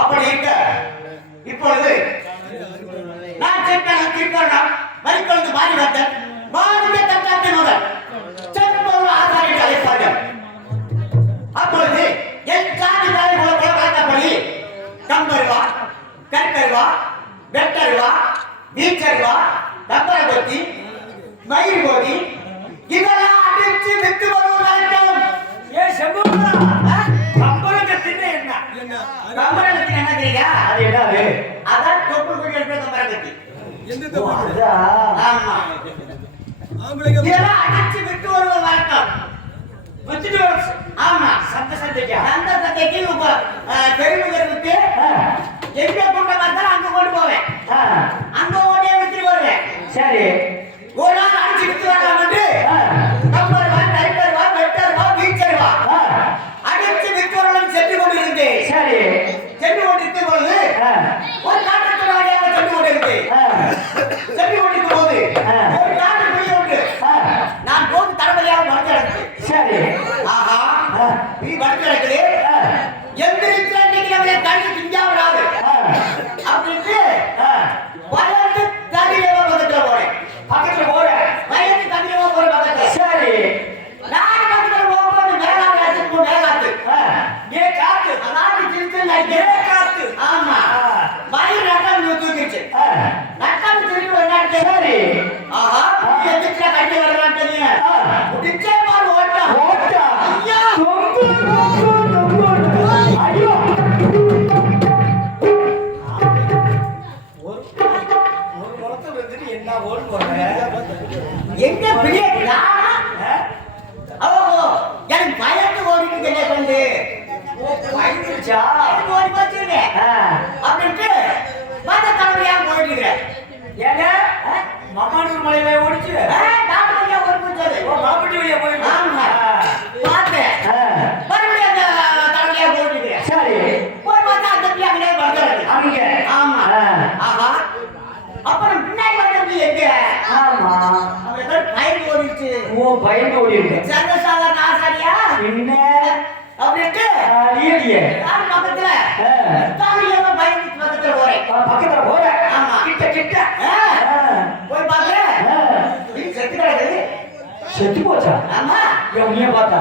அப்படி இருக்க இப்பொழுது நான் கேட்கிறேன் மறிக்கொழுந்து மாறிவந்தன் மாநில தட்டாட்டி முதல் செம்பொருள் ஆசாரியை அழைப்பார்கள். அப்பொழுது என் சாதி தாய் போல வளர்க்கப்படி கம்பருவா, கற்கருவா, வெட்டருவா, வீச்சருவா, தம்பரகொத்தி, மயிர்கோதி இதெல்லாம் அடித்து விட்டு வருவதாகவும் கம்பரகத்தின்னு என்ன? கம்பரகத்தின் என்ன தெரியா? அது என்னது? அதான் தொப்பு குடியிருக்கிற கம்பரகத்தி. ஆமா, இதெல்லாம் அடித்து விட்டு வருவது வழக்கம். ஆமா, சந்த சந்தைக்கு பெருமுகருக்கு எங்க கொண்ட வந்தாலும் அங்க கொண்டு போவேன். அங்க ஓடியே விட்டு வருவேன். சரி, ஒரு நாள் அடிச்சு விட்டு வரலாம் என்று கம்பருவா, கருப்பருவா, வெட்டருவா, வீச்சருவா அடிச்சு விட்டு வரலாம் சென்று கொண்டிருந்தேன். சரி, சென்று கொண்டிருக்கும் பொழுது ஒரு காட்டுக்கு வழியாக சென்று கொண்டிருக்கு. சென்று கொண்டிருக்கும் போது ஒரு காட்டு குடி உண்டு. நான் போது தடவையாக படுத்து கிடக்கு. சரி. ஆஹா, நீ படுத்து கிடக்குது. எந்திரிச்சு அன்னைக்கு நம்மளை தண்ணி திஞ்சாவிடாது அப்படின்ட்டு வயது தண்ணியவா பக்கத்துல போறேன். பக்கத்துல போறேன். வயது தண்ணியவா போற பக்கத்துல. சரி. நான் பக்கத்துல போகும்போது மேலாக எடுத்துட்டு மேலாத்து. ஏ காத்து. அதாவது திருச்சி நடிக்க காத்து. ஆமா. வயிறு நட்டம் தூக்கிடுச்சு. நட்டம் திரும்பி வந்தாட்டு. சரி. ஆஹா, எதுக்குல கட்டி வரலான்னு தெரியும். முடிச்சே பாரு ஓட்டம். ஓட்டம். ஐயா. ஐயோ. எங்க பெரிய எனக்கு பயந்து ஓடிட்டு என்ன பண்ணு பயந்துச்சா ஓடி போச்சுங்க அப்படின்ட்டு மத தலைமையாக போயிட்டு ஏங்க மகானூர் மலையில ஓடிச்சு டாக்டர் வழியா ஓடி போச்சாரு மாப்பிட்டி வழியா போயிட்டு பார்த்தேன் மறுபடியும் அந்த தலைமையாக போயிட்டு சரி போய் பார்த்தா அந்த பிள்ளை அங்கே படுத்துறாரு அவங்க ஆமா ஆஹா அப்புறம் பின்னாடி வந்தது எங்க ஆமா அவளை பயந்து ஓடிச்சு ஓ பயந்து ஓடி இருக்கு சந்திரசாகர் ஆசாரியா என்ன அப்படின்ட்டு நீடியே நான் பக்கத்துல தாலியமா பயந்து பக்கத்துல போறேன் ஆமா கிட்ட கிட்ட போய் பாக்குறேன் நீ செத்து கிடக்குது செத்து போச்சா ஆமா நீ பார்த்தா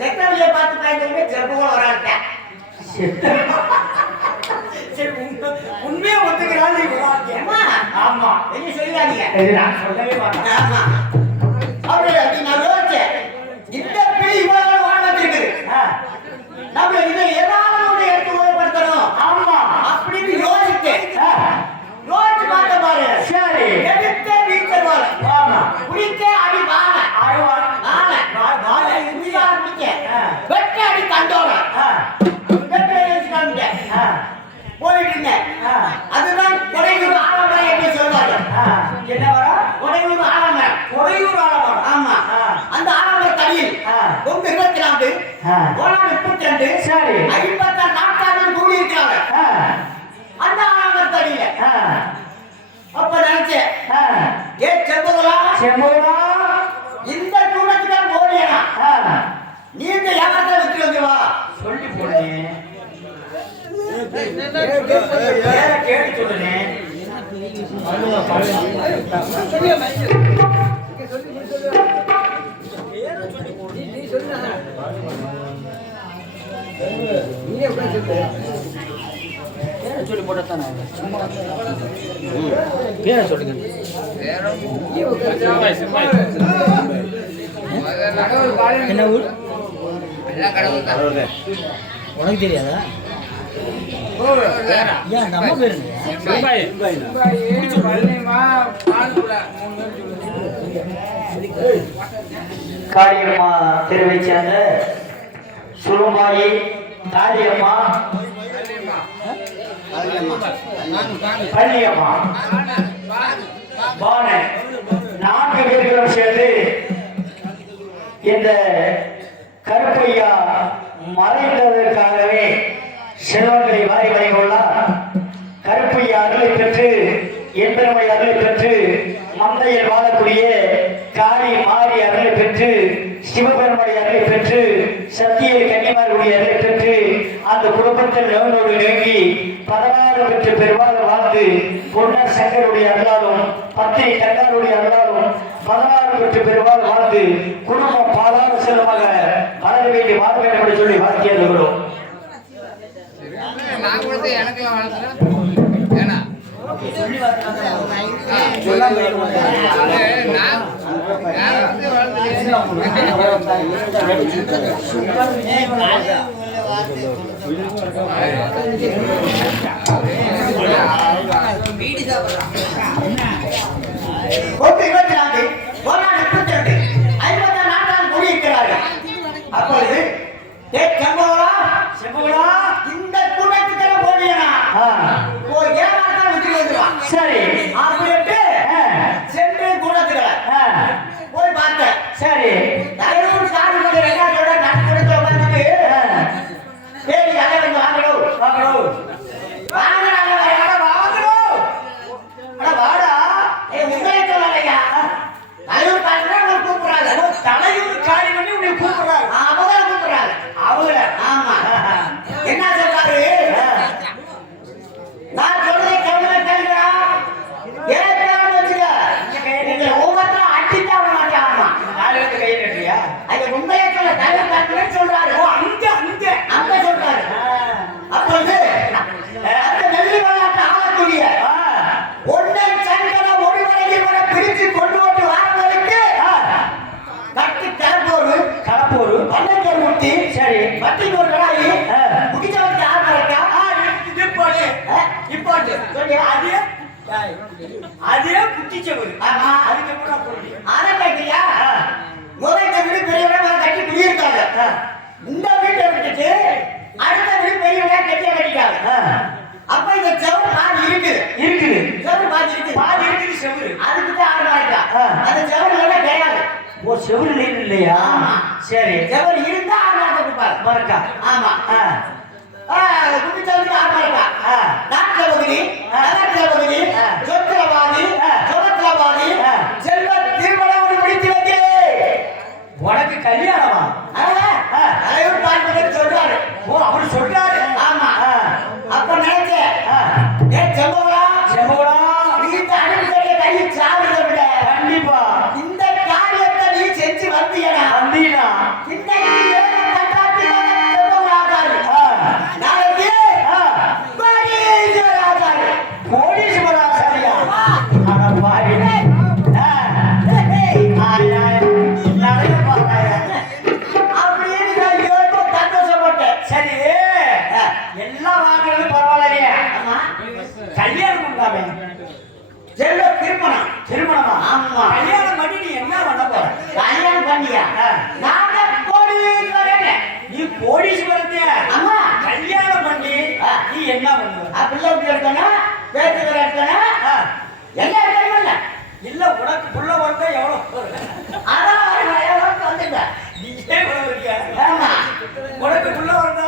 செத்தவளைய பார்த்து பயந்துமே செருப்புகள் வரான்ட்ட செத்து சரி உண்மையா ஒத்துக்கிறாள் ஆமா என்ன சொல்லிடாதீங்க நான் சொல்லவே மாட்டேன் ஆமா அப்படியே நான் யோசிச்சேன் இந்த பிள்ளை இவ்வளவு வாழ வச்சிருக்குது நம்ம இதை ஏதாவது ஒன்று எடுத்து உபயோகப்படுத்தணும் ஆமா அப்படின்னு யோசிச்சேன் யோசிச்சு பார்த்த பாரு சரி எடுத்த வீச்சல் வாழ ஆமா குடிக்க அடி வாழ வாழ இந்தியா குடிக்க வெட்ட அடி தண்டோட வெட்ட யோசிக்காம போயிட்டு இருந்தேன் அதுதான் கொடையூர் ஆலமரம் என்று சொல்வாங்க என்ன வரும் கொடையூர் ஆலமரம் ஆமா அந்த ஆலமரம் தடியில் ரொம்ப 24 32 சரி 56 நாட்கள் கூடி இருக்கிறாங்க அந்த ஆலமரம் தடியில அப்ப நினைச்சேன் ஏ செம்புகளா இந்த தூரத்துக்கு ஓடியனா நீ இந்த வியாபாரத்தை வச்சு வந்து வா சொல்லி போடுறேன் கேட்டு சொல்லுறேன் சொல்லி போட்டா பேரை சொல்லுங்க என்ன ஊர் உனக்கு தெரியாதா நம்ம பேரு காளியம்மா தெருவை சேர்ந்த சுருமாயி காளியம்மா பள்ளியம்மா பான 4 பேர்களும் சேர்ந்து இந்த கருப்பையா மறைந்ததற்காகவே செல்வங்களை வாரி வழங்கியுள்ளார். கருப்பையா அருளை பெற்று எந்திரமை அருளை பெற்று மந்தையில் வாழக்கூடிய காளி மாறி அருளை பெற்று சிவபெருமனை அருளை பெற்று சத்தியல் கன்னிமார்களுடைய அருளை பெற்று அந்த குடும்பத்தில் நோனோடு நோக்கி 16 பெற்று பெருமாள் வாழ்ந்து பொன்னர் சங்கருடைய அருளாலும் பத்திரி கண்ணாருடைய அருளாலும் 16 பெற்று பெருமாள் வாழ்ந்து குடும்பம் பாதார செல்வமாக வளர வேண்டி வாழ வேண்டும் என்று சொல்லி வாழ்க்கை இருக்கிறோம். எனக்கு அப்பொழுது இந்த கூட்டத்துக்கு போனீங்கன்னா சரி அப்படின்ட்டு சென்று கூட்டத்துக்களை போய் பார்த்தேன். சரி தலைவர் சாமி எல்லாரோட நடுக்கிறத உட்காந்து வாங்கணும் வாங்கணும் வாங்கினாங்க ஆமா. அதுக்கு கூட பொண்ணு. அத கேட்டியா? முதல்ல வீடு பெரியவங்க கட்டி குடியிருக்காங்க. இந்த வீட்டை விட்டுட்டு அடுத்த வீடு பெரியவங்க கட்டிட்டாங்க. அப்ப இந்த செவரு பாதி இருக்குது. செவரு பாதி இருக்குது. செவரு. அதுக்கு தான் ஆடு மாட்டா. அந்த செவருல கிடையாது. ஓ செவரு இல்லையா? சரி. செவரு இருந்தா ஆடு மாட்ட கொடுப்பாரு. மறக்கா. ஆமா. குடிச்சவருக்கு ஆடு மாட்டா. நாட்டுல பகுதி, நகரத்துல பகுதி, சொத்துல பாதி, சொத்துல பாதி, செல்வ திருமணம் முடித்து வைக்கிறேன். உனக்கு கல்யாணமா? தலைவர் பார்ப்பதற்கு சொல்றாரு. ஓ அவர் சொல்றாரு. ஆமா. அப்ப நினைச்சேன் செம்பவளா நீ அனுப்பிய கையில் சாவுறத விட கண்டிப்பா இந்த காரியத்தை நீ செஞ்சு வந்தீனா கோடீஸ்வராச்சாரியா சரி எல்லாம் வாங்குறது பரவாயில்லையே. கல்யாணம் பண்ணாமே திருமணமா? ஆமா. கல்யாணம் பண்ணி நீ என்ன பண்ண போற? கல்யாணம் பண்ணியா? நீ கோடீஸ்வரத்தைய ஆமா. கல்யாணம் பண்ணி நீ என்ன பண்ணுவ? பிள்ளை எடுத்தானா பேச்சு எடுத்தானா எல்லாம் எடுத்தாங்கல்ல. இல்ல உனக்கு புள்ள வந்தா எவ்வளவு அதான் வந்துட்டேன். நீயே இவ்வளவு இருக்கியா? ஆமா. உனக்கு புள்ள வந்தா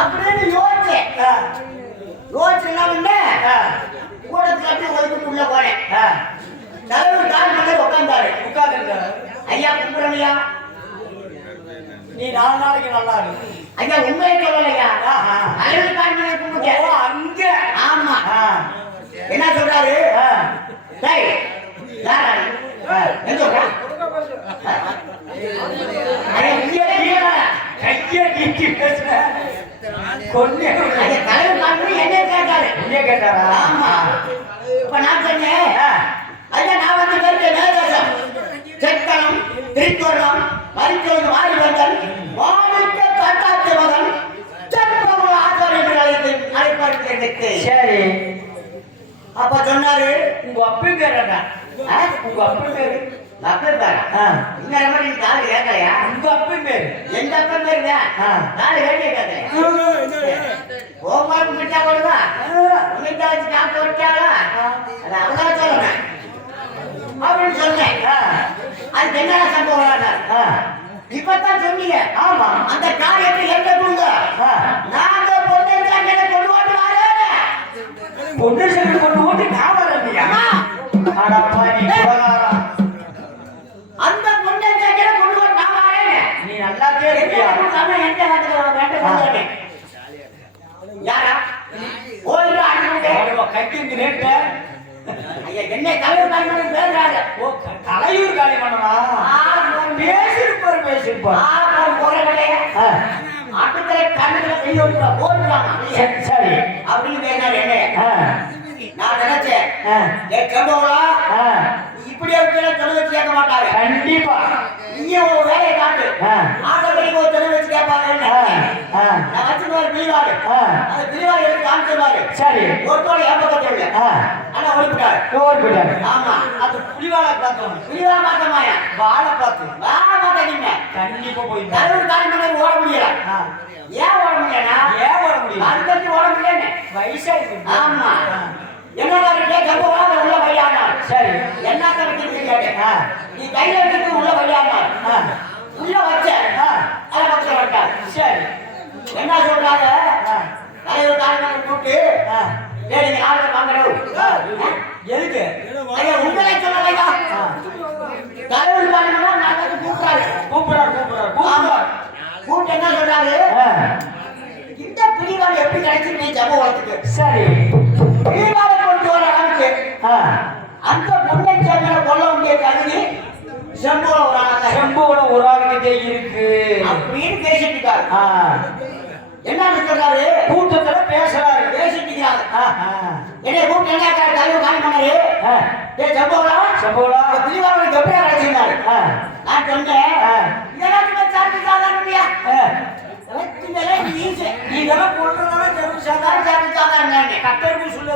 அப்படின்னு யோசிச்சேன். என்ன பண்ண கூடத்துல அப்படி ஒதுக்கிட்டு உள்ள போனேன். தலைவர் கால் பண்ண உட்கார்ந்தாரு. ஐயா கும்பிடுறியா? நீ 4 நாளைக்கு நல்லா இருக்கு. ஐயா உண்மையை சொல்லலையா? தலைவர் கால் பண்ண கும்பிட்டேன். அங்க ஆமா. என்ன சொல்றாரு? டேய் யாரா நீ? என்ன சொல்றா? கைய நீட்டி பேசுற கொன்னே. தலைவர் கால் பண்ணி என்ன கேட்டாரு? கேட்டாரா? ஆமா. இப்ப நான் சொன்னேன் ஐயா நான் வந்து கேட்டேன் மேதேசம் செத்தனம் திருத்தோரணம் மரித்தோடு மாறிவந்தன் மாணிக்க காட்டாற்று மகன் செப்பவள ஆசாரியர்கள் அழைப்பாட்டு. சரி. அப்ப சொன்னாரு உங்க அப்பா பேர் என்ன? உங்க அப்பா பேரு? அப்பன் பேரா? இந்த மாதிரி நீ காது கேட்கலையா? உங்க அப்பா பேரு? எந்த அப்பன் பேரு தான் காது கேட்டே கேட்கலையா? ஓமாக்கு மிட்டா கொடுதா உமிட்டா வச்சு காப்பு விட்டாளா? அது அவதான் சொல்லணும் அப்படின்னு சொன்னேன். அதுக்கு என்ன சம்பவம்? இப்பதான் சொன்னீங்க. ஆமா. அந்த காரியத்தை எங்க கொடுங்க? நாங்க பொண்ணு சண்டை கொண்டு ஓட்டு வாரேன். பொண்ணு சண்டை கொண்டு ஓட்டு நான் வரலையா? அந்த பொண்ணு சண்டை கொண்டு ஓட்டு நான் வாரேன். நீ நல்லா கேட்கியா? யாரா கோயில் கைக்கு நேற்ற ஐயா என்னை தலைவர் காலிமணம் பேசுறாங்க. ஓ தலையூர் காலிமணமா? பேசிருப்பார் போறவனே ஆட்டுக்கரை கண்ணுல கை ஓட்டுவா போட்டுவாங்க. சரி அப்படின்னு பேசினாரு. என்ன நான் நினைச்சேன் கேட்கா இப்படியே தொழில் வச்சு கேட்க மாட்டாங்க. கண்டிப்பா நீங்க ஒரு வேலையை காட்டு. ஆட்டோமேட்டிக் ஒரு தொழில் வச்சு கேட்பாங்க. நான் வச்சுட்டு ஒரு பிரிவாடு அந்த பிரிவாடு எடுத்து காமிச்சிருவாரு. சரி ஒருத்தோட ஏற்பட்ட ஆனா ஓடிவிட்டாரு. ஆமா. அது புலிவாழை பார்த்தோம். புலிவாழை பார்த்தமாயா வாழை பார்த்து நீங்க கண்டிப்பா போய் தலைவர் காலிமணம் ஓட முடியல. ஏன் ஓட முடியலன்னா அதுக்கு ஓட முடியல வயசாயிருக்கு. ஆமா. என்னோட கம்பவாத உள்ள வழியானா சரி என்ன கணக்கு நீ கையில எடுத்து உள்ள வழியானா உள்ள வச்ச அதை பக்கம் வட்டார். சரி என்ன சொல்றாங்க? தலைவர் காலிமணம் கூப்பிட்டு நீங்க நாலு வாங்கணும். எதுக்கு? ஐயா உங்களை சொல்லலையா? தலைவர் காலிமணம் நாங்க கூப்பிடுறாரு. கூப்பிட்டு என்ன சொல்றாரு? இந்த பிடிவாளை எப்படி கிடைச்சிருக்கு ஜபவத்துக்கு? சரி பிடிவாளை கொண்டு வர அளவுக்கு அந்த பொண்ணை சேர்ந்த கொல்ல வேண்டிய தகுதி செம்போட ஒரு ஆளுக்கிட்டே இருக்கு அப்படின்னு பேசிட்டு இருக்காரு. என்ன சொல்றாரு? கூட்டத்துல பேசுறாரு. பேசிட்டு இருக்காரு. என்ன கூப்பிட்டு என்ன தலைவர் காலி பண்ணாரு? செம்போலா பிடிவாளுக்கு எப்படி கிடைச்சிருந்தாரு? நான் சொன்னேன் எல்லாத்துக்குமே சார்பு சாதாரணியா இதெல்லாம் பொருள்னால சாதாரண கட்டருக்கு சொல்ல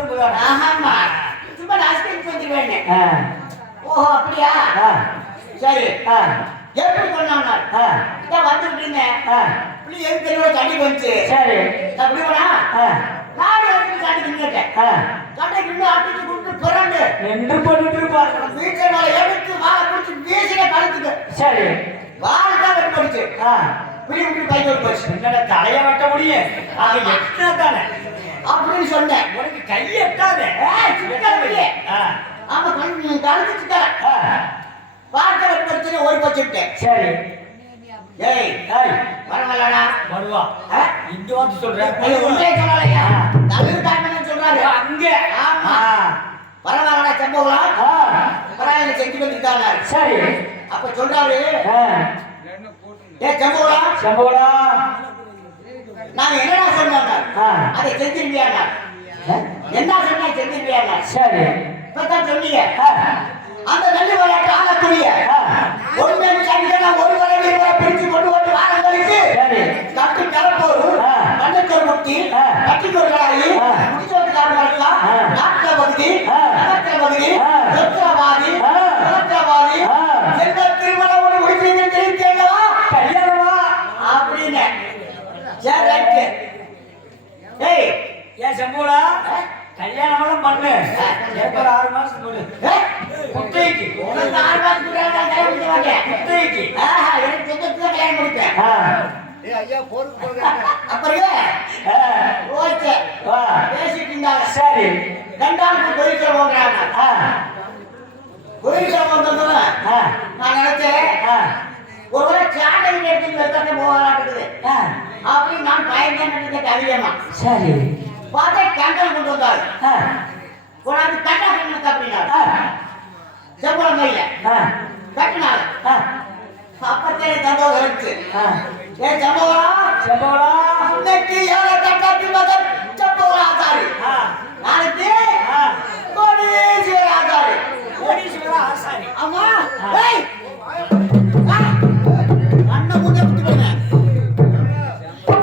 ஆமா சும்மா நாஸ்திக்கு வந்துருவேன். ஓ ஓஹோ அப்படியா ஆ, சரி ஆ, எப்படி சொன்னாங்க ஆ, நான் வந்துட்டு இருந்தேன் ஆ, இப்படி எது தெரியல தண்ணி வந்துச்சு சரி. நான் எப்படி போனா ஆ, நாடு வந்து தண்ணி நின்றுட்டேன் ஆ, தண்டைக்கு இன்னும் அடிச்சு கொடுத்து பிறண்டு நின்று போட்டுட்டு இருப்பார். வீட்டை மேல எடுத்து வாழை பிடிச்சி வீசின கழுத்துக்கு சரி. வாழை தான் வெட்டி போடுச்சு ஆ, இப்படி இப்படி கை போட்டு போச்சு என்னடா தலைய வெட்ட முடியும்? அது எட்டா தானே? அப்படின்னு சொன்னேன் உனக்கு கை எட்டாதே. ஆ, ஆமா கழுத்துட்டு ஆ, வார்த்தை வெட்டி போடுச்சு ஒரு போச்சு விட்டேன் சரி. ஏய் ஏய், வரவல்லடா வருவா. இங்க வந்து சொல்றேன். ஒன்றே சொல்லலையா தமிழ் தாய்மன்னு சொல்றாரு அங்க. ஆமா ஆ, வரவல்லடா செம்பவலாம் ஆ, பரவாயில்ல செஞ்சு வந்துட்டாங்க சரி. அப்ப சொல்றாரு ஆ, ஏ செம்பவலாம் சம்பவடா. நாங்க என்னடா சொன்னாங்க ஆ, அதை செஞ்சிருவியாங்க என்ன சொன்னா செஞ்சிருவியாங்க சரி. இப்பதான் சொன்னீங்க ஆ, அந்த நெல்லு விளையாட்டு ஆகக்கூடிய ஆ, ஒண்ணு சங்கிட்ட ஒரு வரை பிரிச்சு கொண்டு வந்து வாரம் கழித்து சரி. கட்டு கலப்போரு ஆ. கண்ணுக்கர் முட்டி ஆ. கட்டிக்கொருளாயி ஆ. முடிச்சவட்டுக்காரர்களுக்கா ஆ. நாட்டில பகுதி ஆ. நகரத்தில பகுதி ஆ. சொத்திரவாதி ஆ. குலத்திரவாதி ஆ. எந்த திருமணம் முடிச்சு தெரிவித்தேங்கவா கல்யாணமா? அப்படின்னு சரி ரைட்டு ஏய் ஏன் சம்பவடா? கல்யாணமெல்லாம் பண்ணு. ஏப்ரல் 6 மாசம் கொடு. குத்தகைக்கு. உனக்கு 6 மாசம் கல்யாணம் முடிக்க மாட்டேன் குத்தகைக்கு. எனக்கு சொந்தத்துக்கு கல்யாணம் முடிப்பேன் ஆ, அப்புறம் ஆ, ஓகே வா. பேசிட்டு இருந்தாங்க சரி. ரெண்டாளுக்கு கோயிலுக்கு போகிறாங்க ஆ, கோயிலுக்கு வந்ததும் ஆ, நான் நினைச்சேன் ஆ, ஒருவேளை சாட்டை எடுத்து வெத்தத்தை போகலாட்டுது ஆ, அப்படின்னு நான் பயந்தேன் நினைச்சேன் கவியம்மா சரி. பார்த்தா கண்டல் கொண்டு வந்தாரு ஆ, உனக்கு கண்டா கண்ணு அப்படின்னாரு ஆ, செவ்வளம் கையில ஆ, கட்டினாரு ஆ, அப்பத்தே சந்தோஷம் இருந்துச்சு ஆ. ஏன் சம்பவம் சம்பவடா. இன்னைக்கு ஏழை கட்டாட்டி மகன் செவ்வளம் ஆதாரி ஆ, நாளைக்கு ஆ. கோடீஸ்வர ஆதாரி கோடீஸ்வரா ஆசாரி. ஆமா ஆ. ஏய் அண்ணன் முன்னே குத்தி போடுங்க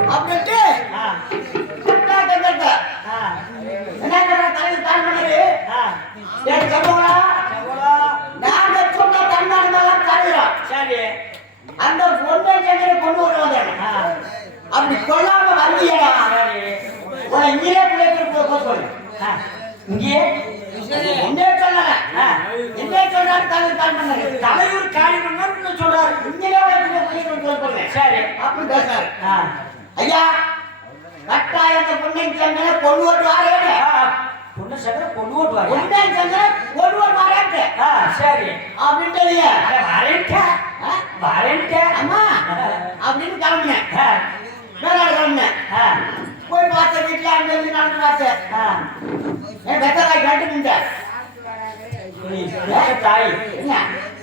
அப்படின்ட்டு ஆ, கட்டா கட்டா ஆ, என்ன கட்டா தலைவர் தான் பண்ணாரு ஆ. ஏன் சம்பவம் சம்பவடா. நாங்க சொன்ன தமிழ்நாடு மேல தருகிறோம் சரி. அந்த பொண்ணை செஞ்சு கொண்டு வருவாங்க ஆ, அப்படி சொல்லாம வருவீடா சரி. உன இங்கே பிள்ளைக்கு சொல்லு ஆ, இங்கே ஒன்னே சொல்லல ஆ. என்ன சொல்றாரு தலைவர் தான் பண்ணாரு தலைவர் காளிமன்னர் சொல்றாரு. இங்கே பிள்ளைக்கு சொல்லுங்க சரி. அப்படி பேசுறாரு ஆ, ஐயா கட்டாய அந்த பொண்ணை செஞ்ச கொண்டு வந்து வாரேன்னு ஆ, பொண்ணு சக்கர கொண்டு ஓட்டுவாரு. பொண்ணை செஞ்ச கொண்டு வந்து வாரேன்ட்டு ஆ, சரி. அப்படின்ட்டு அட வரேன்டா. வரேன்டா. அம்மா அப்படின்னு கிளம்புனேன் ஆ, வேற கிளம்புனேன் ஆ, போய் பார்த்தேன் வீட்டுல அங்க இருந்து நடந்து பார்த்தேன் ஆ. என் பெத்ததாய் கட்டு நின்றேன் நீ பெத்த தாய். என்ன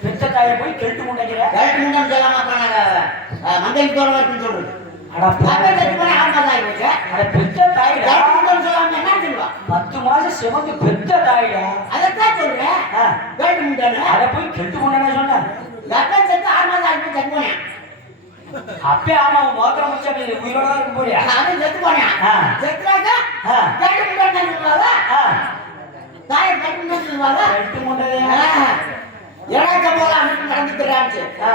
பெத்த தாயை போய் கெட்டு முண்டைக்கிற. கட்டு நின்றோம் சொல்லாம அப்புறம் மந்தைக்கு தோற வருதுன்னு சொல்லுது அட கட்டு கட்டி போய் ஆறு ஆகி போச்சு அட பெத்த தாய்டா. கட்டு நின்றோம் சொல்லாம என்ன சொல்லுவான் 10 மாசம் சிவந்து பெத்த தாய்டா. அதைத்தான் சொல்றேன் ஆ, கட்டு நின்றானு அத போய் கெட்டு முண்டனே சொன்ன. கட்டம் செத்து 6 மாசம் ஆகி போய் செத்து போனேன் அப்பே ஆமா மோத்திர முடிச்சா உயிரோட தான் இருக்க போறியா? அவன் செத்து போனேன் ஆ. செத்துறாங்க ஆ, கட்டு நின்றான்னு சொல்லுவாங்க ஆ. தாயை கட்டு நின்று சொல்லுவாங்க கெட்டு முண்டனே. ஏழாச்ச போல அப்படின்னு நடந்துக்கிறாச்சு ஆ,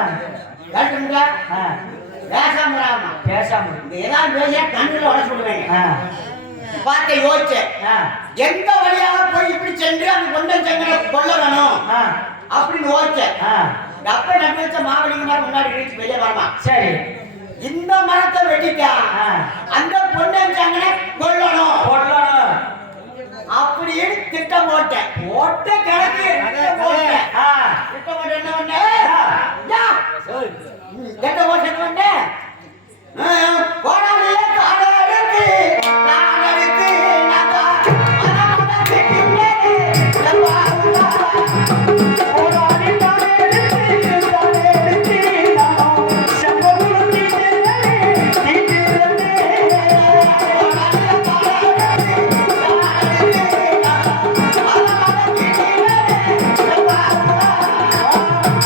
கட்டு நின்றா ஆ. பேசாம ராமா பேசாம இரு. இந்த ஏதாவது பேசியா கண்ணுல உட சொல்லுவேங்க ஆ, பார்த்து யோசிச்சேன் ஆ, எந்த வழியாக போய் இப்படி சென்று அந்த கொண்டன் செங்கனை கொல்ல வேணும் ஆ, அப்படின்னு யோசிச்சேன் ஆ. அப்ப நட்டு வச்ச மாவடிங்க மாதிரி முன்னாடி கழிச்சு வெளியே வரமா சரி. இந்த மரத்தை வெட்டிட்டா ஆ. அந்த கொண்டன் செங்கனை கொல்லணும் போடலாம். அப்படின்னு திட்டம் போட்டேன் போட்ட கணக்கு. திட்டம் போட்டேன் ஆ. திட்டம் போட்டு என்ன பண்ணேன் திட்டம் போட்டு என்ன பண்ணேன் கோடாலியே காடெடுத்து நாடெடுத்து நகா மனமனக்கு கிண்ணேது செவ்வாவுலா போடாடி தானே எடுத்து நானோ செம்பகுரு தீட்டிரனே.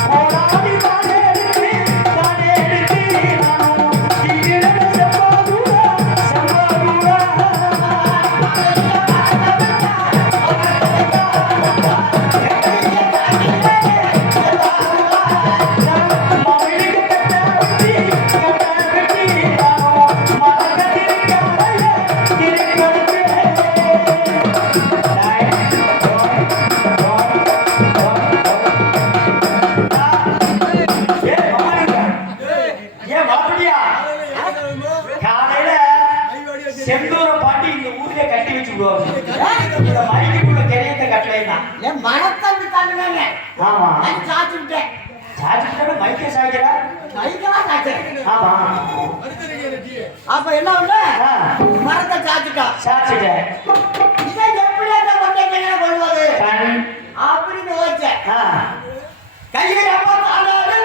போடாடி தானே எடுத்து வச்சுக்கோ இந்த மைக்குள்ள கெரியத்தை கட்டலைன்னா என் மனத்தம்பி தள்ளுனாங்க ஆமா அது சாச்சு விட்டேன் சாச்சிட்டோட மைக்கே சாய்க்கிறா மைக்கெல்லாம் சாச்சேன் ஆமா அப்ப என்ன ஒண்ணு மரத்தை சாச்சுட்டான் சாச்சிட்டேன் இதை எப்படி அந்த கொண்டை கொள்வது கண் அப்படின்னு வச்சேன் ஆ கையில் அப்பா தானாடு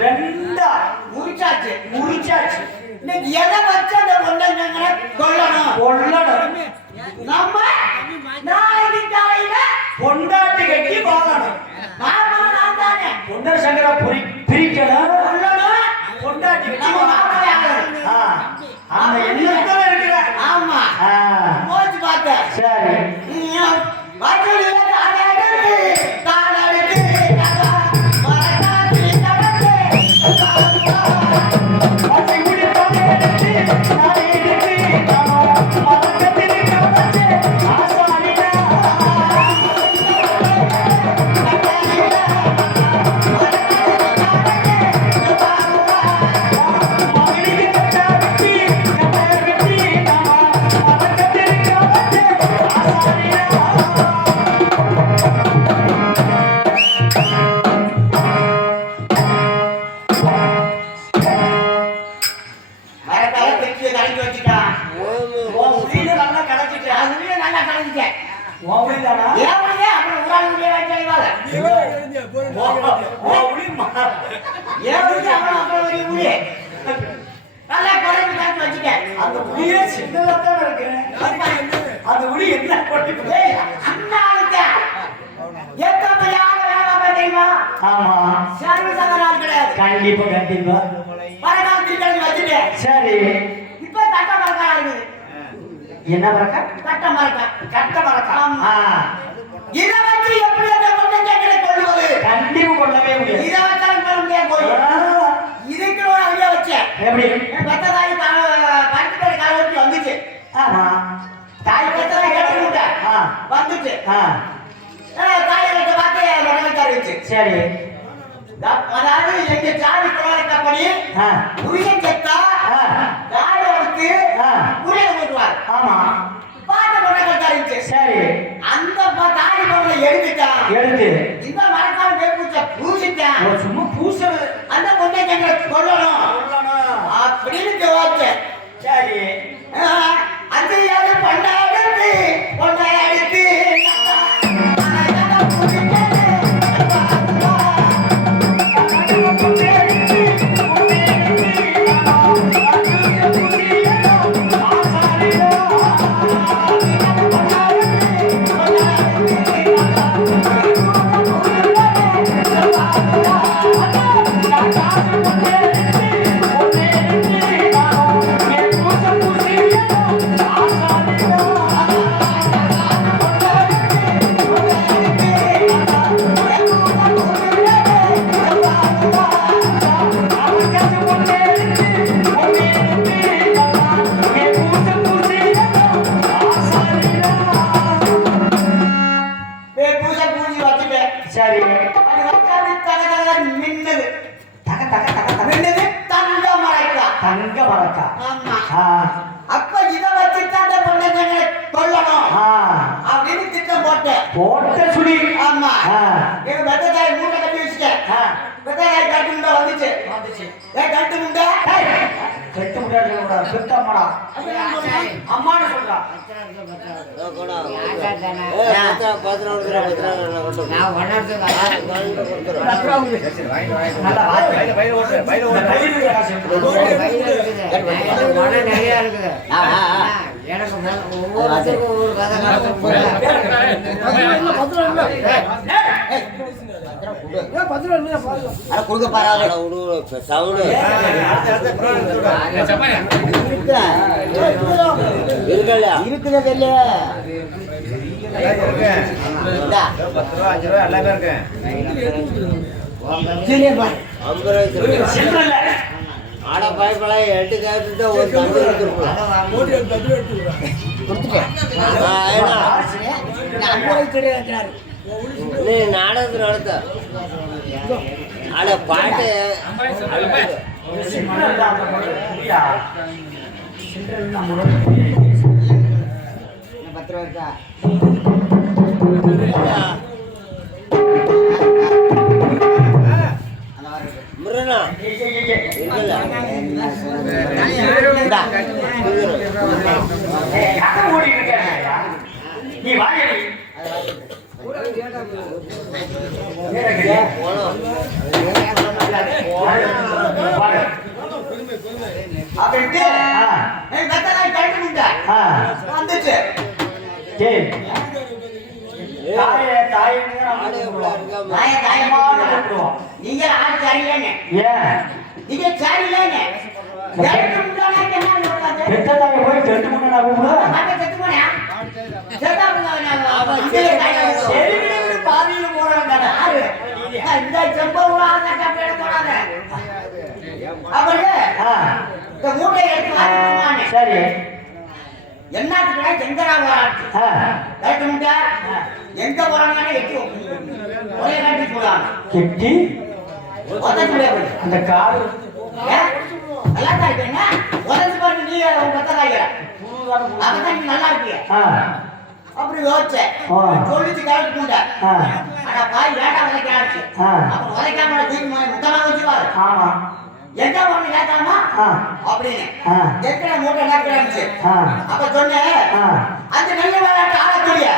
ரெண்டா முடிச்சாச்சு முடிச்சாச்சு இன்னைக்கு எதை வச்சு அந்த கொண்டை கொல்லணும் கொல்லணும் நம்ம நாளைக்கு காலையில பொண்டாட்டி கட்டி வாழணும் நான் தானே பொண்டர் சங்கர பிரிக்கணும் கொல்லணும் பொண்டாட்டி கட்டி நம்ம மாப்பிள்ளை வாழணும். ஆகணும். அந்த எண்ணத்தோட இருக்கிற ஆமா போச்சு பார்த்தேன் சரி வசூலில தானடுத்து தானடுத்து மரக்காத்தி நடந்து அந்த முடியே சின்னதான் இருக்கு அந்த முடி என்ன போட்டு ஆமா கண்டிப்பா கண்டிப்பா சரி என்ன மரக்கா கட்ட மரக்கா கட்ட மரக்கா இதை வச்சு எப்படி அந்த கொண்டை கொள்வது கண்டிப்பா கொள்ளவே முடியாது இதை வச்சாலும் கொள்ள முடியாது இதுக்கு ஒரு ஐடியா வச்சேன் எப்படி பெத்த தாய் பருத்தி கால வச்சு வந்துச்சு ஆமா தாய் பெத்த தாய் கேட்டு வந்துச்சு தாயத்தை பார்த்து வரவேற்று சரி அதாவது எங்க ஜாதி குலக்கப்படி புரியன் செத்தா தாயோருக்கு புரிய ஓட்டுவார் ஆமா பாட்ட கொண்டாச்சு சரி அந்த தாடி பொருளை எடுத்து இந்த மரக்கால் வேப்பூச்ச பூசிட்டான் சும்மா பூசுறது அந்த கொண்டை எங்களை கொள்ளணும் அப்படின்னு யோசிச்சேன் சரி அது யாரு பண்ணாடுத்து கொண்டாடுத்து சரி மின்னது தங்க மரக்கா அப்ப இத வச்சுட்டு அந்த பொண்ணை கொல்லணும் அப்படின்னு திட்டம் போட்டேன் போட்ட சுடி ஆமா எங்க பெத்ததாய் மூட்டை கட்டி வச்சுட்டேன் பெத்ததாய் கட்டு முண்டை வந்துச்சு ஏன் கட்டு முண்டை கட்டு முண்டை பெத்தம்மாடா அம்மான்னு சொல்றா எனக்கு ஒவ்வொருத்தருக்கும் ஒவ்வொரு கதை அட கொடுக்க பாராது சவுடு இருக்கல இருக்குது இல்லையா இந்தா. 50 ரூபாய் சில்லற இல்ல. ஆட பயப்பட 8 கேட்டு ஒரு தம்பி எடுத்துருக்கோம் நீ நாடகத்தில் நடத்த ஆட பாட்டு சில்லற இல்ல அந்த பொண்ணு. புரியா? சில்லற இல்ல நம்ம உடம்பு. 10 ரூபா முருகனா இருக்கல ஏய், கதை ஓடிட்டு இருக்க. நீ வாயடி. போனோம் அப்படின்ட்டு மெத்தனாய் கழட்டுங்க வந்துச்சு தாயே தாயேன்னு ஆடு எவ்வளோ இருக்காம தாய தாயமான நீங்க ஆள் சரியில்லைங்க ஏன் நீங்க சரியில்லைங்க கழட்டுங்க என்ன சொல்றாங்க பெத்த தாயை போய் செட்டு முன்ன நான் கூப்பிடுவேன். மாட்ட செத்து போனே செத்தா பாதியில போறாங்க. யாரு இந்த செம்பவுளா கட்ட போறாங்க அப்படியே இந்த மூட்டையை எடுத்து வாங்கிட்டு சரி என்னத்துக்குடா எங்கடா போறாச்சு கட்டுமுட்டா எங்க போறாங்கன்னு எட்டி ஒரே காட்டி போறாங்க கெட்டி உதச்சு முடியாது அந்த காடு நல்லா தான் இருக்கீங்க உதச்சு பாருங்க நீ பத்த காய்கிற அப்பதான் நீங்க நல்லா இருக்கீங்க அப்படி யோசிச்சேன் சொல்லிச்சு கரெக்ட் முண்டை ஆனா பாய் ஏட்டா உதைக்காச்சு அப்ப உதைக்காம தூக்கி முத்தமாக வச்சுவாரு ஆமா எங்க ஒண்ணு கேட்டாமா அப்படின்னு எத்தனை மூட்டை நேர்க்கிறாச்சு அப்ப சொன்னேன் அந்த நல்ல விளையாட்டு ஆடக்கூடிய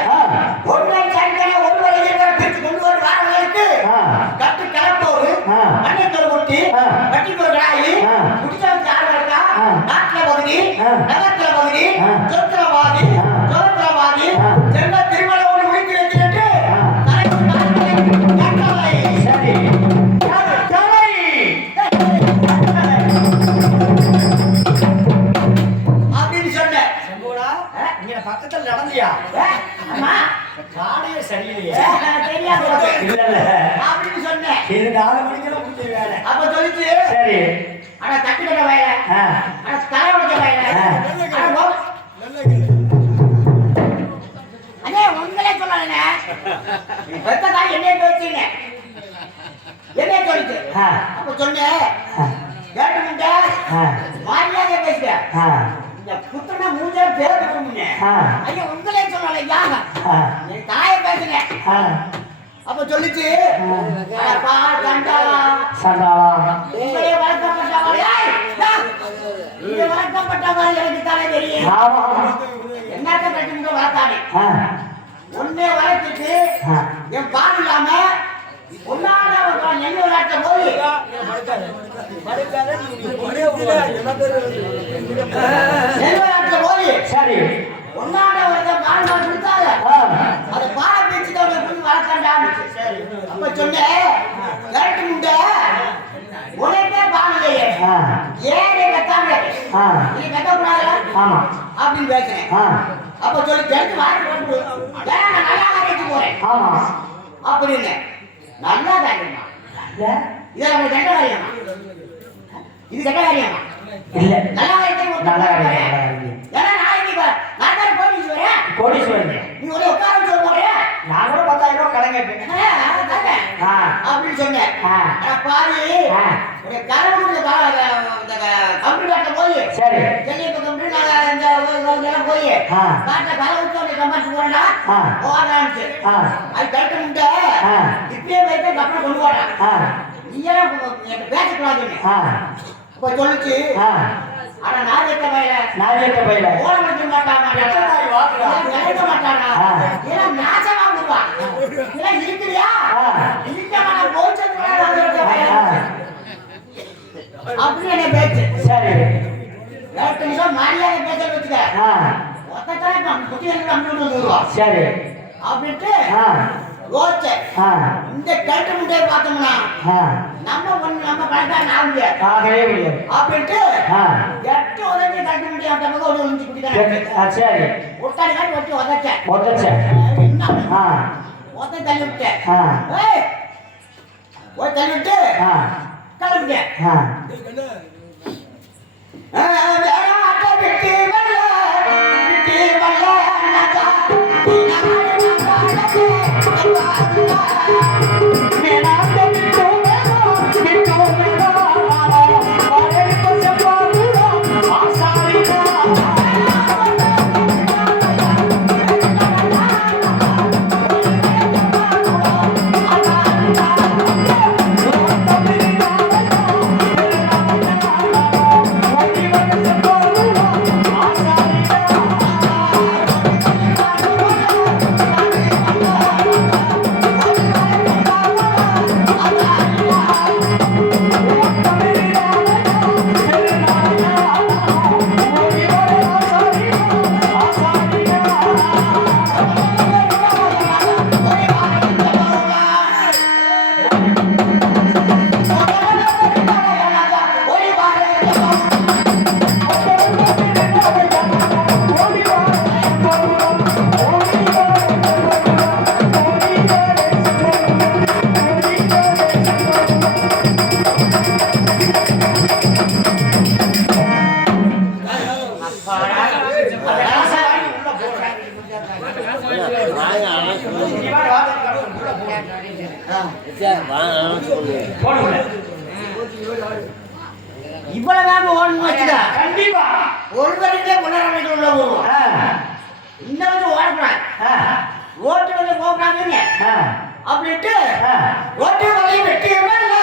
ஒன்றை சரிக்கான ஒரு வரையில பிரித்து கொண்டு வந்து வாரங்களுக்கு கட்டு கிளப்போரு மண்ணைத்தொரு கொட்டி கட்டிக்கு ஒரு கடாயி குடிச்சாவுக்கு ஆடு இருக்கா நாட்டுல பகுதி நகரத்துல பகுதி சொத்திரவாதி சொத்திரவாதி செல்வ திருமணம் முடித்து வைக்கிறது சரி அப்படின்னு சொன்னேன் இங்க பக்கத்துல நடந்தியா அம்மா காடையே சரியில்லையே தெரியாது இல்ல இல்ல அப்படின்னு சொன்னேன் இது 4 மணிக்கெல்லாம் முடிஞ்ச வேலை அப்ப சொல்லிச்சு சரி ஆனா தட்டுக்கட்ட வயல ஆனா தலை உடைச்ச வயல அண்ணே உங்களே சொல்லலண்ணே பெத்ததான் என்னைய பேசுங்க என்னைய சொல்லிச்சு அப்ப சொன்னேன் கேட்டுக்கிட்ட மரியாதை பேசுங்க இந்த புத்தனை மூஞ்சே பேர் கொடுங்க ஐயா உங்களே சொல்லல யாங்க என் தாயை பேசுங்க அப்ப சொல்லிச்சு பா கண்டாளா சண்டாளா உங்களே வளர்க்கப்பட்டவளே இங்க வளர்க்கப்பட்டவள் எனக்கு தானே தெரியும் ஆமா என்னத்த கட்டுங்க வளர்த்தானே ஒன்னே வளர்த்துட்டு என் பால் இல்லாம ஒன்னான நெல் விளையாட்ட போய் நெல் விளையாட்ட போய் சரி ஒன்னான பால் மாடு கொடுத்தாங்க அது பாலை பேச்சுட்டு வளர்த்தாண்டா அப்ப சொன்னேன் கரெக்ட் முண்டை உனக்கே பால் இல்லையே ஏன் நீ கத்தாங்க நீ கத்தக்கூடாது ஆமா அப்படின்னு பேசுறேன் அப்ப சொல்லி தெரிஞ்சு வாங்கி கொண்டு நான் நல்லா கட்டிட்டு போறேன் ஆமா அப்படின்னு நல்லா தாங்கம்மா இதை நம்ம கெட்ட காரியமா இது கெட்ட காரியமா இல்ல நல்லா காரியத்தை நல்லா காரியம். ஏன்னா நாளைக்கு நான் தான் கோடீஸ்வரன் கோடீஸ்வரன் நீ ஒரே உட்கார வச்சு போறேன் நான் கூட 10,000 ரூபாய் கடன் கேட்டேன் அப்படின்னு சொன்னேன் ஆனா பாரு ஒரு கரவுக்கு கம்ப்யூட்டர் போய் சரி சென்னை கம்ப்யூட்டர் நான் இந்த போய் காட்ட கலவுக்கு கம்பாச்சு போறேன்னா போறான்னு அது கரெக்ட் முண்டை இப்படியே வைத்து அப்புறம் கொண்டு போறேன் நீ ஏன் பேசக்கூடாதுன்னு இப்ப சொல்லிச்சு ஆனா நான் கேட்ட பையல ஓட முடிக்க மாட்டாங்க மாட்டானா ஏன்னா நாசமா போடுவான் ஏன்னா இருக்குறியா இருக்க போச்சது அப்படி என்ன பேச்சு சரி வேறு நிமிஷம் மரியாதை பேச வச்சுக்க ஒத்தத்தானே குட்டி வந்து கம்ப்யூட்டர் வருவா சரி அப்படின்ட்டு ரோச்சை ஆ இந்த கட்டு முட்டையை பார்த்தோம்னா ஆ நம்ம பொண்ணு நம்ம பணக்காரன் ஆக முடியாது ஆகவே முடியாது அப்படின்ட்டு ஆ 8 உதவி கட்டு முட்டையை அந்த பக்கம் ஒரு இன்ச்சு குடிக்கிறேன் சரி ஒட்டாடி காட்டி வச்சு உதச்சேன் ஒட்டச்ச என்ன ஆ ஒத்த தள்ளி விட்டேன் ஆ ஏய் போய் தள்ளி விட்டு ஆ கிளம்பிட்டேன் ஆ இவ்வளவு ஓடணும் வச்சுக்க கண்டிப்பா ஒரு வரைக்கும் கொண்டாட உள்ள போகும் இன்னும் வந்து ஓடக்கூடாது ஓட்டு வந்து போகக்கூடாதுங்க அப்படின்ட்டு ஓட்டு வலையை வெட்டியவே இல்லை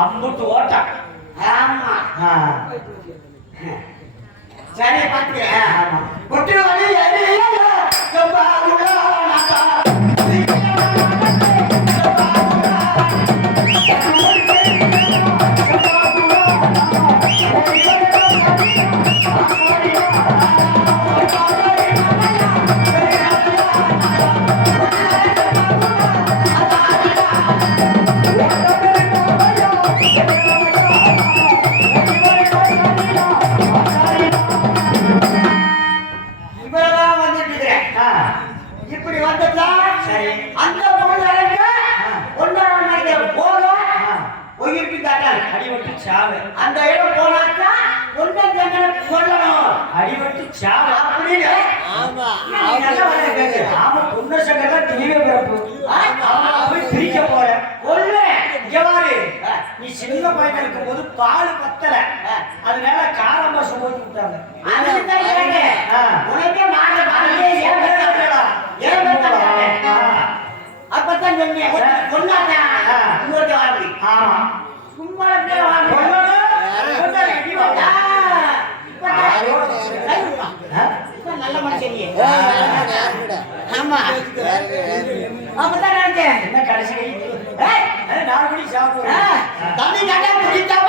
அம்புட்டு ஓட்டா ஆமா சரி பார்த்துக்கிறேன் கொட்டு வலி இவ்வளவுதான் வந்துட்டு இருக்கிறேன் இப்படி வந்துட்டா அந்த பொருள் ஒன்றரை மணிக்கு போதும் உயிருக்கு தட்டால் அடிபட்டு சாவு அந்த இடம் போனாக்கா ஒன்றும் தங்களை கொல்லணும் அடிபட்டு சாவு அப்படின்னு ஆமா நீ நல்லா வரைய பேசு. ஆமா பொண்ணு சங்கர் டிவி பிறப்பு போய் பிரிக்க போறேன் கொல்லு. இங்க பாரு நீ சின்ன பையன் இருக்கும் போது பால் பத்தல அதனால காரமா சுமத்தி விட்டாங்க அதுக்கு தான் கேட்டேன். உனக்கே மாட்ட பாருங்க. ஏன் பேசுறா? ஏன் பேசுறா? அப்பதான் சொன்னேன். கொன்னாதா? இன்னொரு வார்த்தை. ஆமா சும்மா அப்படியே வாங்க. இப்ப நல்ல மனுஷன் நீ. ஆமா. அப்பதான் நினைச்சேன். என்ன கடைசி கை ஏய், 4 மணிக்கு சாப்பிடுவோம் தண்ணி கேட்டா குடிக்காம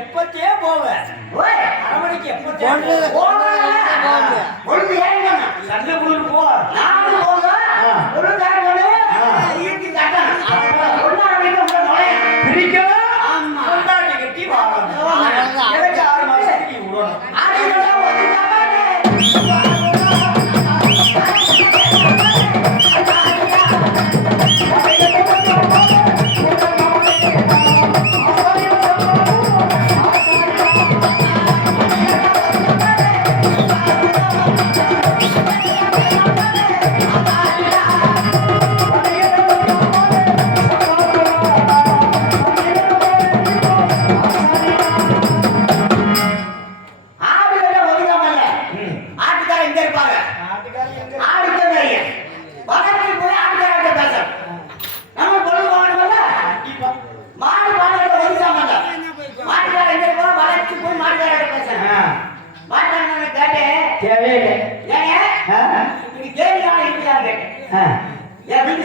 எப்பத்தே போவ அரமணிக்கு எப்பத்தே சண்டை புழுன்னு போ பிரிக்கணும் கொண்டாட்டி கட்டி வாங்கணும் எனக்கு 6 மாசத்துக்கு நீ விடணும்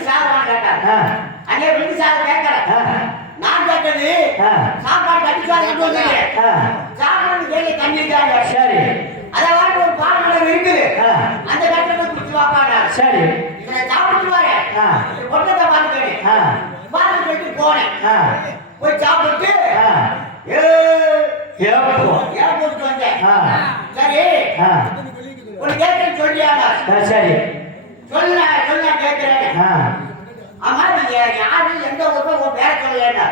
சாப்பிடுவான்னு கேட்டார் அங்கே விருந்து சாப்பிட கேட்கறேன் நான் கேட்டது சாப்பாடு கட்டிச்சாரு சாப்பிடுறது கேள்வி தண்ணி இருக்காங்க சரி அதை வாங்கி ஒரு பால் மண்டபம் இருக்குது அந்த கட்டத்தை குடிச்சு வாப்பாங்க சரி இதை சாப்பிட்டுவாரு ஒட்டத்தை பார்த்துக்கேன் பார்த்து போயிட்டு போனேன் போய் சாப்பிட்டு ஏர்போர்ட் வந்தேன் சரி ஒரு கேட்கறேன் சொல்லியாங்க சரி சொல்ல கேட்கிறேன் ஆமா நீங்க யாரு எந்த ஊர்ல உன் பேர சொல்லல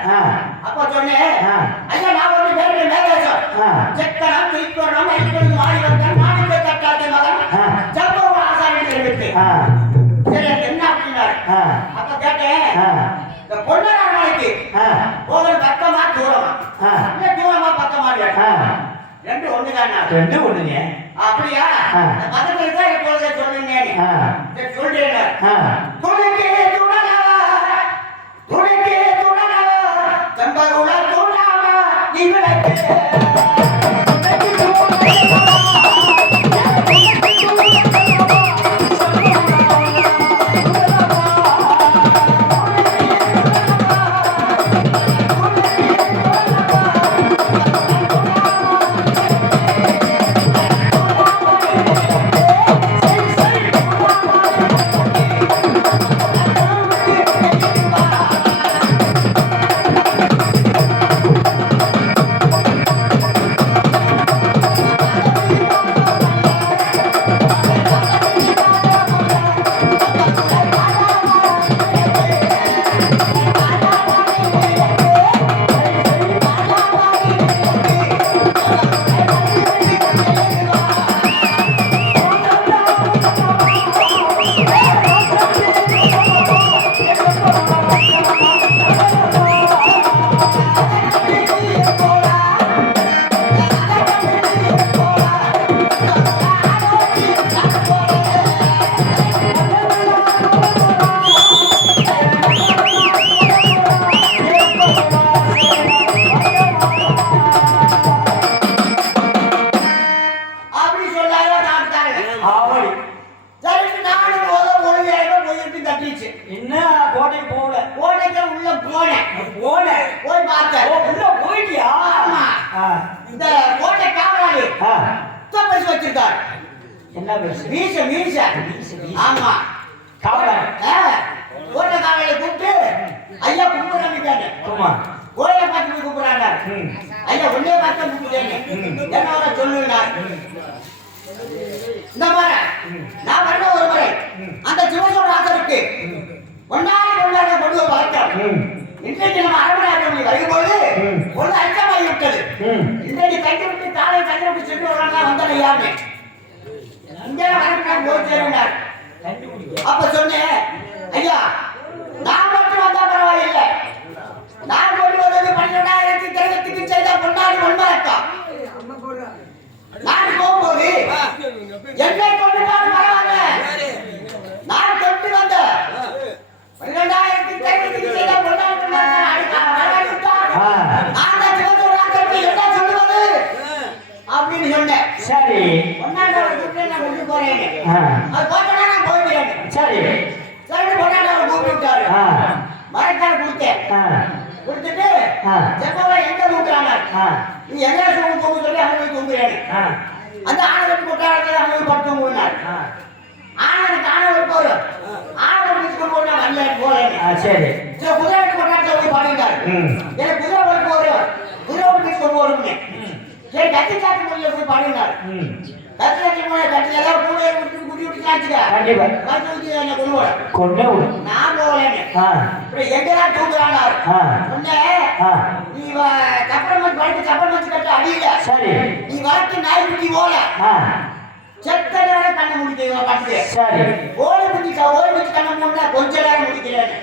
அப்ப சொன்னேன் ஐயா நான் ஒரு பேரு மேகேசம் செக்கனம் திருப்பரம் ஐம்பது மாறி வந்தான் மாநில கட்டாத மகன் ஜம்பூர் ஆசாரின் தெரிவித்து சரி என்ன அப்படின்னாரு அப்ப கேட்டேன் இந்த பொன்னரான மலைக்கு போகிற பக்கமா தூரமா இல்ல தூரமா பக்கமா ரெண்டு ஒண்ணுதானா ரெண்டு ஒண்ணுங்க அப்படியா பக்கத்துல தான் எப்பொழுது சொல்லுங்க சொல்றேன் துணைக்கு துணை செம்பருள தூணாமா நீ என்ன பேசு மீச மீச ஆமா காவலர் கோட்டை காவலை கூப்பிட்டு ஐயா கும்பிடுறாங்க ஆமா கோயிலை பார்த்து கூப்பிடுறாங்க ஐயா ஒன்னே பார்த்து கூப்பிடுறேன் என்ன சொல்லுங்க இந்த மாதிரி நான் வரணும் ஒரு முறை அந்த சிவசோட ஆசருக்கு ஒன்னாரி கொண்டாட கொண்டு வளர்த்தோம் இன்றைக்கு நம்ம அரவணை வரும்போது ஒரு அச்சமாகி விட்டது இன்றைக்கு தங்கி விட்டு காலை தங்கி விட்டு சென்று வராங்க வந்தன யாருன்னு இங்கே வரணும் போய் சேருனார் அப்ப சொன்னேன் ஐயா நான் மட்டும் வந்தா பரவாயில்லை நான் கொண்டு வந்தது 12,000 செய்த பொன்னாடி ஒன்றாக்கா நான் போகும்போது என்னை கொண்டுதான் பரவாயில்ல நான் கொண்டு வந்த 12,000 செய்த பொன்னாடி என்ன சொல்லுவது அப்படின்னு சொன்னேன் சரி பொன்னாடி நான் கொண்டு போறேன் அது போட்டா நான் போகிறேன் சரி சரி பொன்னாடி கூப்பிட்டாரு மரக்கார கொடுத்தேன் கொடுத்துட்டு செப்பவா எங்க தூக்குறாங்க நீ எங்க தூங்க சொல்லி அங்க போய் தூங்குறேன் அந்த ஆணவத்துக்கு கொட்டாரத்தில் அங்க போய் பட்டு தூங்குனார் ஆணவனுக்கு ஆணவர் போறோம் ஆணவர் வச்சுட்டு போனா வரல போறேன் சரி குதிரை கொட்டாரத்தில் போய் பாடுறாரு எனக்கு குதிரை ஓட்டு போறோம் குதிரை ஓட்டு கொண்டு போறோம்னு சரி கத்தி காட்டு மொழியில போய் பாடுறாரு கத்தி காட்டு மொழியை கட்டி எல்லாம் கூட விட்டு குட்டி விட்டு காய்ச்சிக்க கண்டிப்பா காய்ச்சி ஊற்றி என்ன கொண்டு போறேன் கொண்டே விடு நான் போறேன் இப்படி எங்கதான் தூங்குறாங்க உன்னை நீ சப்பரமன் படுத்து சப்பரமன் கட்ட அடியில சரி நீ வளர்த்து நாய்க்குட்டி போல செத்த நேரம் கண்ணை முடிக்க பார்த்து சரி ஓடி குட்டி கண்ணை மூணா கொஞ்ச நேரம் முடிக்கிறேன்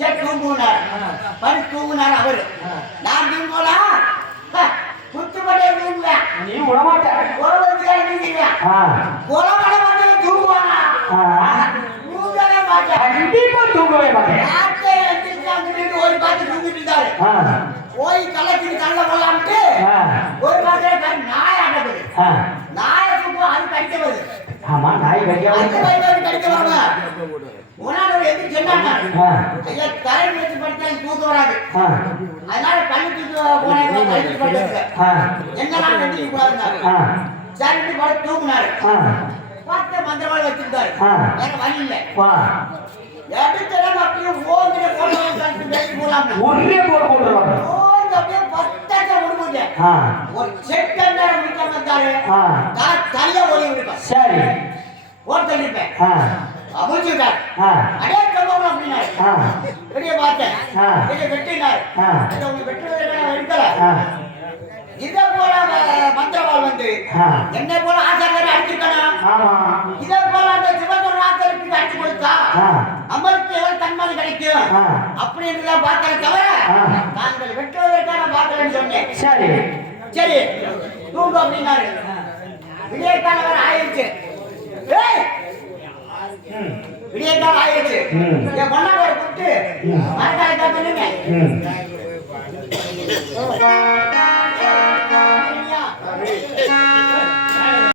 சரி தூங்குனார் படி தூங்குனார் அவரு நான் தூங்குனா குத்துப்பட்டே தூங்குவேன் நீ விடமாட்ட உறவுக்கார தூங்குவேன் உறவட வந்து தூங்குவானா தூங்கவே மாட்டேன் கண்டிப்பா தூங்கவே மாட்டேன் ஒரு பாத்து தூங்கிட்டு இருந்தாரு போய் கள்ளத்துக்கு கள்ள போலாம்ட்டு ஒரு பாத்திர நாய் அடக்குது நாயை தூக்கம் அது கடிக்க வருது ஆமா நாய் அந்த கடிக்க வயது கடிக்க வருங்க உன்னால போட்டு எதுக்கு சொன்னாங்க ஆ. ஐயா தலையில் வச்சு படுத்தா எனக்கு தூக்கம் வராது ஆ. அதனால கண்ணு தூக்க போனேன் படுத்து படுத்துக்க ஆ. என்னெல்லாம் கட்டி கூடாதுனாரு ஆ. சரிட்டு படுத்து தூக்குனாரு ஆ. பார்த்து மந்திரவாள் வச்சிருக்காரு ஆ. வேற வழி இல்லை வா. எடுத்துலாம் அப்படியே ஓங்கிற போட்டு பேசி போலாம் ஒரே போர் போட்டுருவாங்க. ஓங்க அப்படியே பத்தாச்சா விடுமுங்க ஆ. ஒரு செகண்ட் நேரம் விட்ட வந்தாரு ஆ. தனியா ஓடி விடுப்பேன் சரி. ஓட்டு இருப்பேன் ஆ. முடிச்சுட்டார் ஆ. அடே கம்பம் அப்படின்னாரு ஆ. பெரிய பார்த்தேன் ஆ. பெரிய வெட்டினார் ஆ. உங்களுக்கு வெட்டுவதற்கான எடுக்கல ஆ. இதை போல மந்திரவாள் வந்து ஆ. என்னை போல ஆச்சாரியரை அடிச்சிருக்கணும் ஆமா. இதை போல அந்த சிவகர் ஆச்சாரியத்துக்கு அடிச்சு கொடுத்தா ஆ. நம்மளுக்கு எவ்வளவு தன்மானம் கிடைக்கும் ஆ. அப்படின்னு பார்க்கல தவிர ஆ. நாங்கள் வெட்டுவதற்கான பார்க்கலன்னு சொன்னேன் சரி. சரி தூங்கு அப்படின்னாரு விடியற்கால வேற ஆயிடுச்சு ஏய் ம். விடியற்கால ஆயிடுச்சு ம். என் பொண்ணாட கூப்பிட்டு மரக்கால காட்டுங்க ம்.